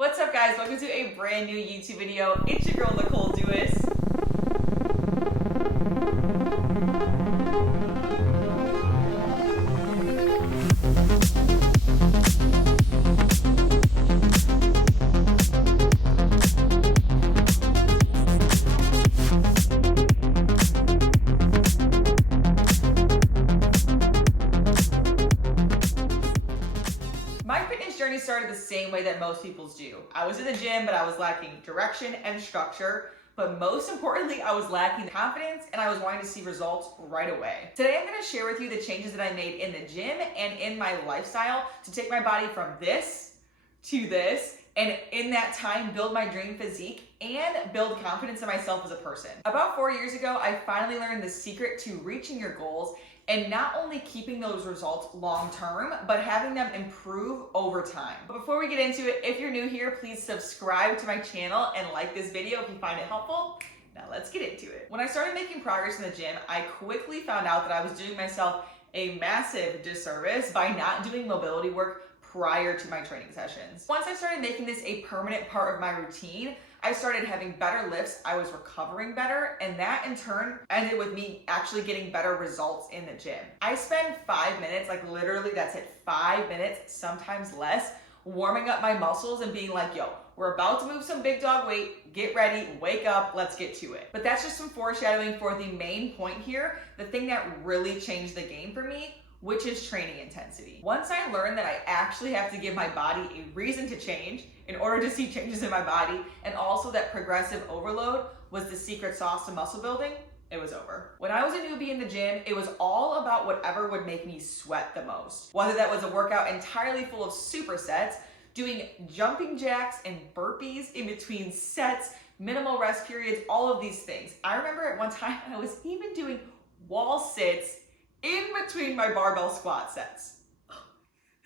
What's up guys, welcome to a brand new YouTube video. It's your girl Nicole Dewis. My fitness journey started the same way that most people's do. I was in the gym, but I was lacking direction and structure. But most importantly, I was lacking confidence and I was wanting to see results right away. Today, I'm gonna share with you the changes that I made in the gym and in my lifestyle to take my body from this to this, and in that time, build my dream physique and build confidence in myself as a person. About 4 years ago, I finally learned the secret to reaching your goals and not only keeping those results long-term, but having them improve over time. But before we get into it, if you're new here, please subscribe to my channel and like this video if you find it helpful. Now let's get into it. When I started making progress in the gym, I quickly found out that I was doing myself a massive disservice by not doing mobility work prior to my training sessions. Once I started making this a permanent part of my routine, I started having better lifts, I was recovering better, and that in turn ended with me actually getting better results in the gym. I spend 5 minutes, like literally that's it, 5 minutes, sometimes less, warming up my muscles and being like, yo, we're about to move some big dog weight, get ready, wake up, let's get to it. But that's just some foreshadowing for the main point here, the thing that really changed the game for me, which is training intensity. Once I learned that I actually have to give my body a reason to change in order to see changes in my body, and also that progressive overload was the secret sauce to muscle building, it was over. When I was a newbie in the gym, it was all about whatever would make me sweat the most. Whether that was a workout entirely full of supersets, doing jumping jacks and burpees in between sets, minimal rest periods, all of these things. I remember at one time I was even doing wall sits in between my barbell squat sets.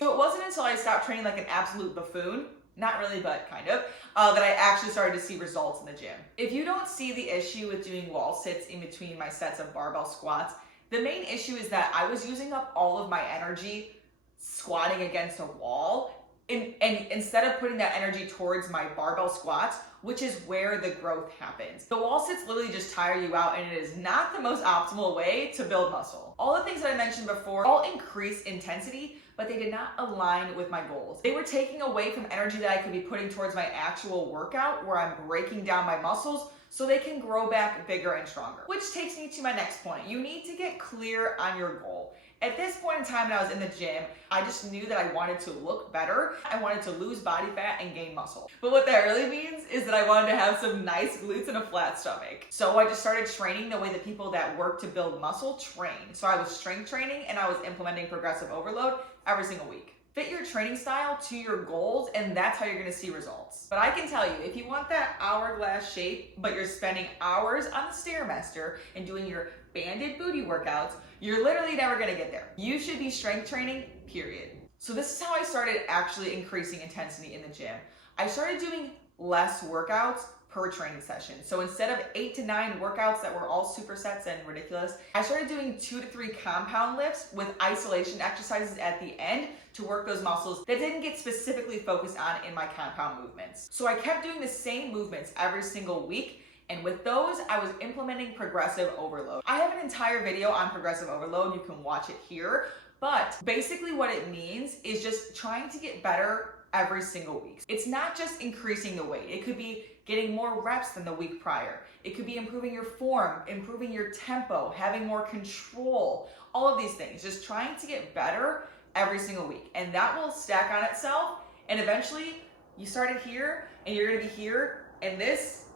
So it wasn't until I stopped training like an absolute buffoon, not really, but kind of, that I actually started to see results in the gym. If you don't see the issue with doing wall sits in between my sets of barbell squats, the main issue is that I was using up all of my energy squatting against a wall, and instead of putting that energy towards my barbell squats, which is where the growth happens. The wall sits literally just tire you out, and it is not the most optimal way to build muscle. All the things that I mentioned before all increase intensity, but they did not align with my goals. They were taking away from energy that I could be putting towards my actual workout, where I'm breaking down my muscles so they can grow back bigger and stronger. Which takes me to my next point. You need to get clear on your goal. At this point in time when I was in the gym, I just knew that I wanted to look better. I wanted to lose body fat and gain muscle. But what that really means is that I wanted to have some nice glutes and a flat stomach. So I just started training the way that people that work to build muscle train. So I was strength training and I was implementing progressive overload every single week. Fit your training style to your goals, and that's how you're gonna see results. But I can tell you, if you want that hourglass shape, but you're spending hours on the Stairmaster and doing your banded booty workouts, you're literally never gonna get there. You should be strength training, period. So this is how I started actually increasing intensity in the gym. I started doing less workouts per training session. So instead of 8 to 9 workouts that were all supersets and ridiculous, I started doing 2 to 3 compound lifts with isolation exercises at the end to work those muscles that didn't get specifically focused on in my compound movements. So I kept doing the same movements every single week, and with those, I was implementing progressive overload. I have an entire video on progressive overload, you can watch it here, but basically what it means is just trying to get better every single week. It's not just increasing the weight. It could be getting more reps than the week prior. It could be improving your form, improving your tempo, having more control, all of these things. Just trying to get better every single week. And that will stack on itself. And eventually you started here and you're gonna be here, and this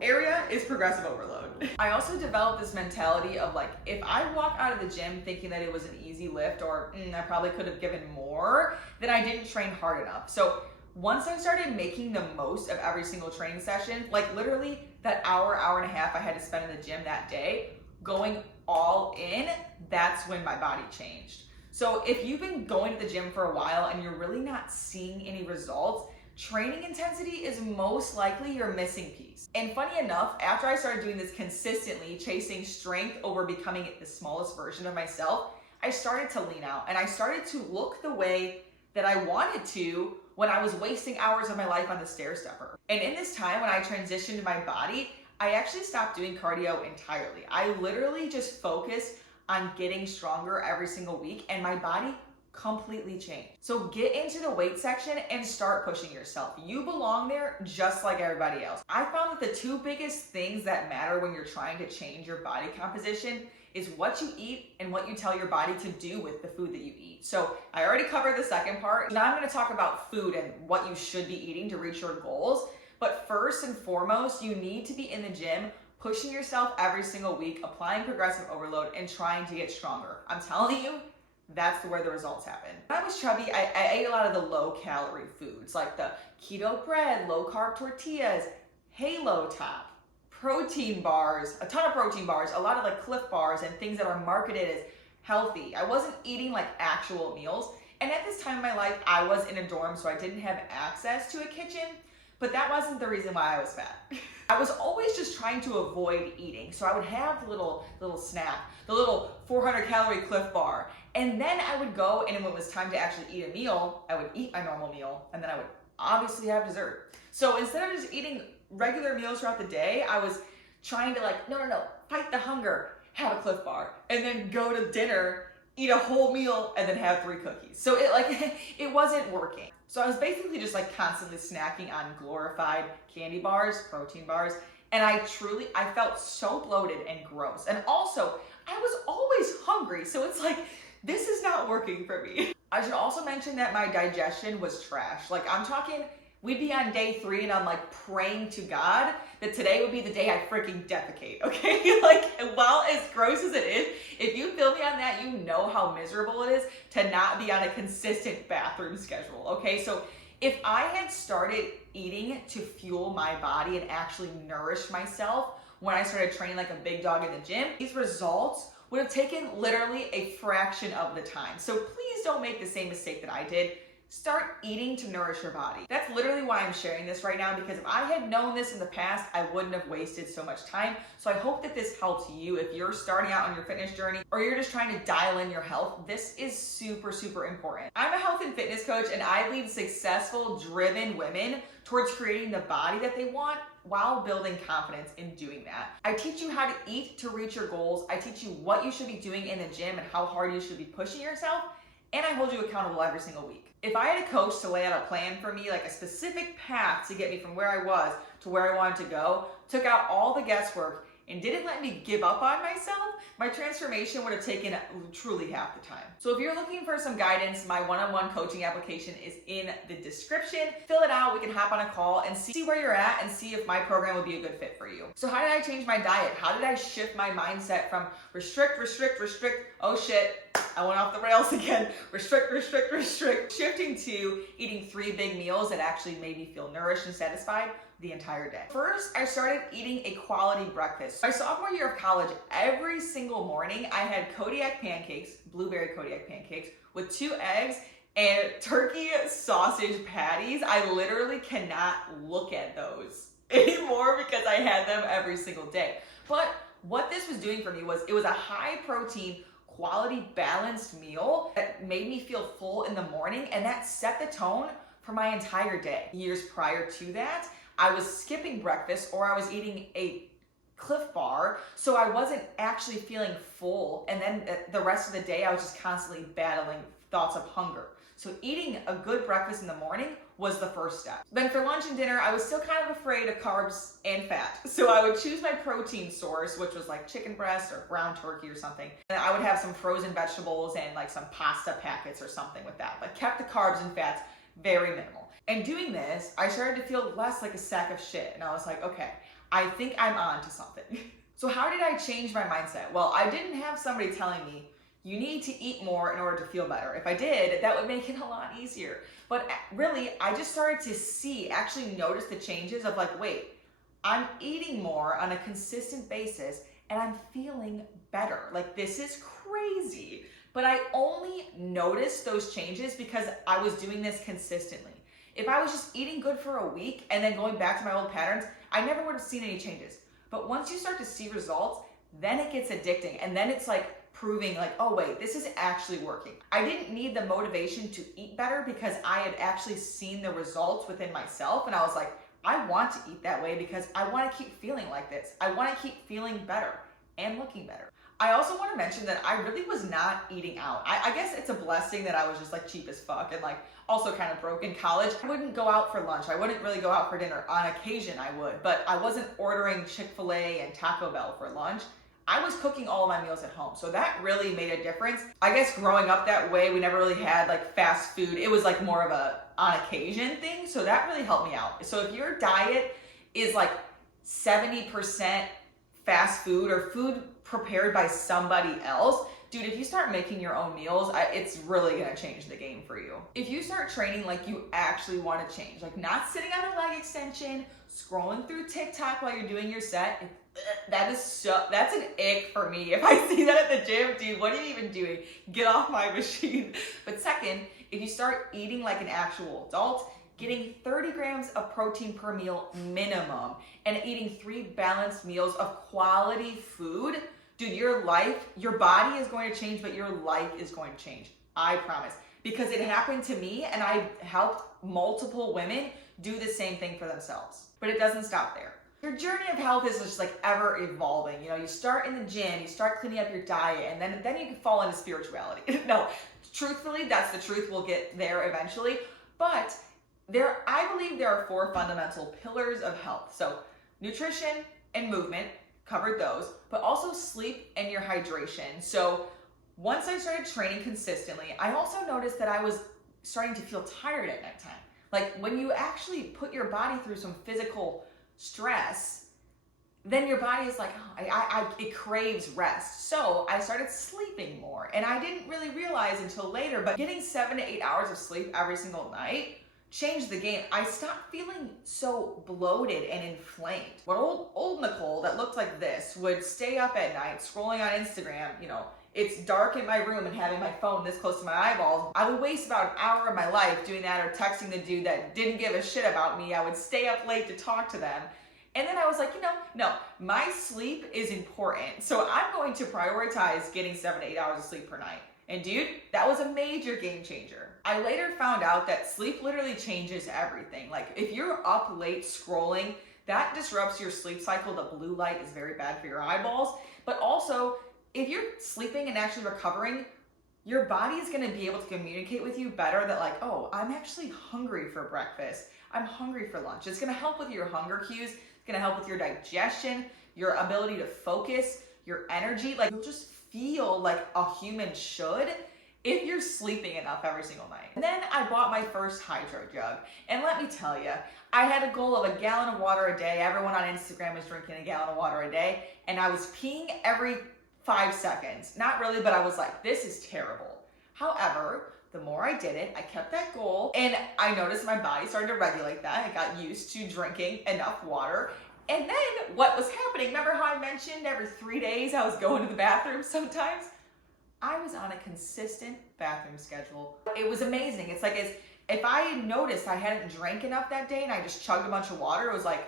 area is progressive overload. I also developed this mentality of like, if I walk out of the gym thinking that it was an easy lift, or I probably could have given more, then I didn't train hard enough. So once I started making the most of every single training session, like literally that hour and a half I had to spend in the gym that day, going all in, that's when my body changed. So if you've been going to the gym for a while and you're really not seeing any results, training intensity is most likely your missing piece. And funny enough, after I started doing this consistently, chasing strength over becoming the smallest version of myself, I started to lean out and I started to look the way that I wanted to when I was wasting hours of my life on the stair stepper. And in this time when I transitioned my body, I actually stopped doing cardio entirely. I literally just focused on getting stronger every single week, and my body completely changed. So get into the weight section and start pushing yourself. You belong there just like everybody else. I found that the two biggest things that matter when you're trying to change your body composition is what you eat and what you tell your body to do with the food that you eat. So I already covered the second part. Now I'm going to talk about food and what you should be eating to reach your goals. But first and foremost, you need to be in the gym, pushing yourself every single week, applying progressive overload, and trying to get stronger. I'm telling you, that's where the results happen. When I was chubby, I ate a lot of the low-calorie foods, like the keto bread, low-carb tortillas, Halo Top, protein bars, a ton of protein bars, a lot of like Cliff bars and things that are marketed as healthy. I wasn't eating like actual meals. And at this time in my life, I was in a dorm, so I didn't have access to a kitchen, but that wasn't the reason why I was fat. I was always just trying to avoid eating. So I would have the little snack, the little 400 calorie Cliff bar. And then I would go, and when it was time to actually eat a meal, I would eat my normal meal, and then I would obviously have dessert. So instead of just eating regular meals throughout the day, I was trying to like, no, fight the hunger, have a Cliff bar, and then go to dinner, eat a whole meal, and then have 3 cookies. So it wasn't working. So I was basically just like constantly snacking on glorified candy bars, protein bars, and I felt so bloated and gross. And also, I was always hungry, so it's like, this is not working for me. I should also mention that my digestion was trash. Like I'm talking, we'd be on day 3 and I'm like praying to God that today would be the day I freaking defecate, okay? Like while as gross as it is, if you feel me on that, you know how miserable it is to not be on a consistent bathroom schedule, okay? So if I had started eating to fuel my body and actually nourish myself when I started training like a big dog in the gym, these results would have taken literally a fraction of the time. So please don't make the same mistake that I did. Start eating to nourish your body. That's literally why I'm sharing this right now, because if I had known this in the past, I wouldn't have wasted so much time. So I hope that this helps you if you're starting out on your fitness journey or you're just trying to dial in your health. This is super, super important. I'm a health and fitness coach, and I lead successful, driven women towards creating the body that they want while building confidence in doing that. I teach you how to eat to reach your goals. I teach you what you should be doing in the gym and how hard you should be pushing yourself. And I hold you accountable every single week. If I had a coach to lay out a plan for me, like a specific path to get me from where I was to where I wanted to go, took out all the guesswork, and didn't let me give up on myself, my transformation would have taken truly half the time. So if you're looking for some guidance, my one-on-one coaching application is in the description. Fill it out, we can hop on a call and see where you're at and see if my program would be a good fit for you. So how did I change my diet? How did I shift my mindset from restrict, oh shit, I went off the rails again, restrict, shifting to eating 3 big meals that actually made me feel nourished and satisfied the entire day. First, I started eating a quality breakfast. My sophomore year of college, every single morning, I had Kodiak pancakes, blueberry Kodiak pancakes, with 2 eggs and turkey sausage patties. I literally cannot look at those anymore because I had them every single day. But what this was doing for me was, it was a high protein, quality, balanced meal that made me feel full in the morning, and that set the tone for my entire day. Years prior to that, I was skipping breakfast or I was eating a Cliff bar, so I wasn't actually feeling full, and then the rest of the day I was just constantly battling thoughts of hunger. So eating a good breakfast in the morning was the first step. Then for lunch and dinner, I was still kind of afraid of carbs and fat. So I would choose my protein source, which was like chicken breast or ground turkey or something. And I would have some frozen vegetables and like some pasta packets or something with that, but kept the carbs and fats very minimal. And doing this, I started to feel less like a sack of shit. And I was like, okay, I think I'm on to something. So how did I change my mindset? Well, I didn't have somebody telling me, you need to eat more in order to feel better. If I did, that would make it a lot easier. But really, I just started to actually notice the changes of like, wait, I'm eating more on a consistent basis and I'm feeling better. Like, this is crazy. But I only noticed those changes because I was doing this consistently. If I was just eating good for a week and then going back to my old patterns, I never would have seen any changes. But once you start to see results, then it gets addicting. And then it's like proving like, oh wait, this is actually working. I didn't need the motivation to eat better because I had actually seen the results within myself, and I was like, I want to eat that way because I want to keep feeling like this. I want to keep feeling better and looking better. I also want to mention that I really was not eating out. I guess it's a blessing that I was just like cheap as fuck and like also kind of broke in college. I wouldn't go out for lunch. I wouldn't really go out for dinner. On occasion I would, but I wasn't ordering Chick-fil-A and Taco Bell for lunch. I was cooking all of my meals at home. So that really made a difference. I guess growing up that way, we never really had like fast food. It was like more of a on occasion thing. So that really helped me out. So if your diet is like 70% fast food or food prepared by somebody else, dude, if you start making your own meals, it's really gonna change the game for you. If you start training like you actually wanna change, like not sitting on a leg extension, scrolling through TikTok while you're doing your set, that's an ick for me. If I see that at the gym, dude, what are you even doing? Get off my machine. But second, if you start eating like an actual adult, getting 30 grams of protein per meal minimum, and eating 3 balanced meals of quality food, dude, your body is going to change, but your life is going to change. I promise. Because it happened to me, and I helped multiple women do the same thing for themselves. But it doesn't stop there. Your journey of health is just like ever evolving. You know, you start in the gym, you start cleaning up your diet, and then you can fall into spirituality. No, truthfully, that's the truth. We'll get there eventually. But I believe there are 4 fundamental pillars of health. So nutrition and movement, covered those, but also sleep and your hydration. So once I started training consistently, I also noticed that I was starting to feel tired at nighttime. Like when you actually put your body through some physical stress, then your body is like, oh, it craves rest. So I started sleeping more, and I didn't really realize until later, but getting 7 to 8 hours of sleep every single night changed the game. I stopped feeling so bloated and inflamed. When old Nicole that looked like this would stay up at night scrolling on Instagram, you know, it's dark in my room and having my phone this close to my eyeballs, I would waste about an hour of my life doing that or texting the dude that didn't give a shit about me. I would stay up late to talk to them. And then I was like, you know, no, my sleep is important. So I'm going to prioritize getting 7 to 8 hours of sleep per night. And dude, that was a major game changer. I later found out that sleep literally changes everything. Like if you're up late scrolling, that disrupts your sleep cycle. The blue light is very bad for your eyeballs. But also, if you're sleeping and actually recovering, your body is gonna be able to communicate with you better that like, oh, I'm actually hungry for breakfast. I'm hungry for lunch. It's gonna help with your hunger cues. It's gonna help with your digestion, your ability to focus, your energy. Like you'll just feel like a human should if you're sleeping enough every single night. And then I bought my first hydro jug. And let me tell you, I had a goal of a gallon of water a day. Everyone on Instagram was drinking a gallon of water a day. And I was peeing every 5 seconds. Not really, but I was like, this is terrible. However, the more I did it, I kept that goal, and I noticed my body started to regulate that. I got used to drinking enough water. And then what was happening, remember how I mentioned every 3 days I was going to the bathroom sometimes? I was on a consistent bathroom schedule. It was amazing. It's like if I noticed I hadn't drank enough that day and I just chugged a bunch of water, it was like,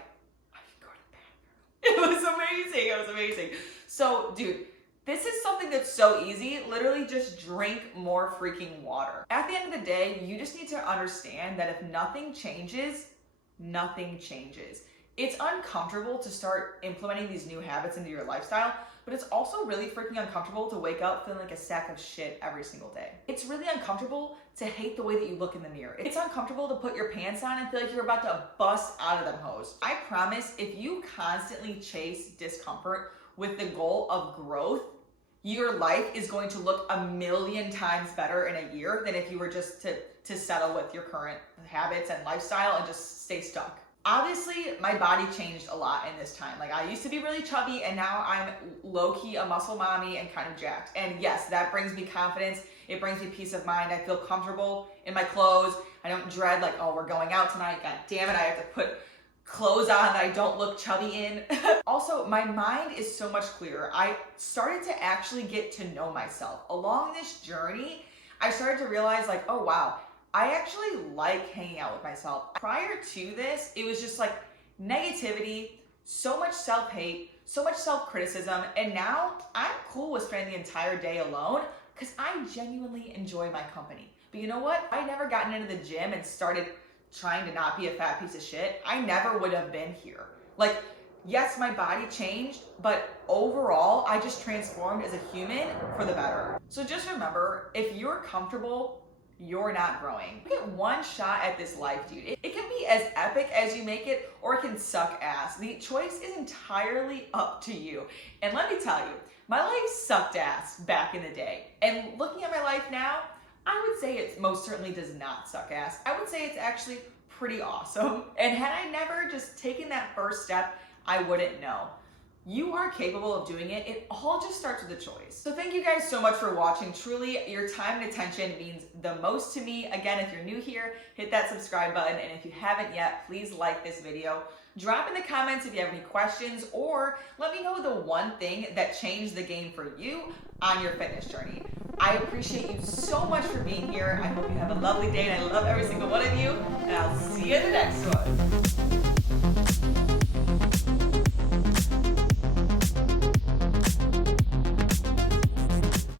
I can go to the bathroom. It was amazing. It was amazing. So, dude, this is something that's so easy. Literally just drink more freaking water. At the end of the day, you just need to understand that if nothing changes, nothing changes. It's uncomfortable to start implementing these new habits into your lifestyle, but it's also really freaking uncomfortable to wake up feeling like a sack of shit every single day. It's really uncomfortable to hate the way that you look in the mirror. It's uncomfortable to put your pants on and feel like you're about to bust out of them hose. I promise if you constantly chase discomfort with the goal of growth, your life is going to look a million times better in a year than if you were just to settle with your current habits and lifestyle and just stay stuck. Obviously, my body changed a lot in this time. Like I used to be really chubby and now I'm low-key a muscle mommy and kind of jacked. And yes, that brings me confidence. It brings me peace of mind. I feel comfortable in my clothes. I don't dread like, oh, we're going out tonight. God damn it, I have to put clothes on that I don't look chubby in. Also, my mind is so much clearer. I started to actually get to know myself. Along this journey, I started to realize like, oh wow, I actually like hanging out with myself. Prior to this, it was just like negativity, so much self-hate, so much self-criticism, and now I'm cool with spending the entire day alone because I genuinely enjoy my company. But you know what? If I never gotten into the gym and started trying to not be a fat piece of shit, I never would have been here. Like, yes, my body changed, but overall, I just transformed as a human for the better. So just remember, if you're comfortable, you're not growing. You get one shot at this life, dude. It can be as epic as you make it, or it can suck ass. The choice is entirely up to you. And let me tell you, my life sucked ass back in the day. And looking at my life now, I would say it most certainly does not suck ass. I would say it's actually pretty awesome. And had I never just taken that first step, I wouldn't know. You are capable of doing it. It all just starts with a choice. So thank you guys so much for watching. Truly, your time and attention means the most to me. Again, if you're new here, hit that subscribe button. And if you haven't yet, please like this video. Drop in the comments if you have any questions, or let me know the one thing that changed the game for you on your fitness journey. I appreciate you so much for being here. I hope you have a lovely day, and I love every single one of you. And I'll see you in the next one.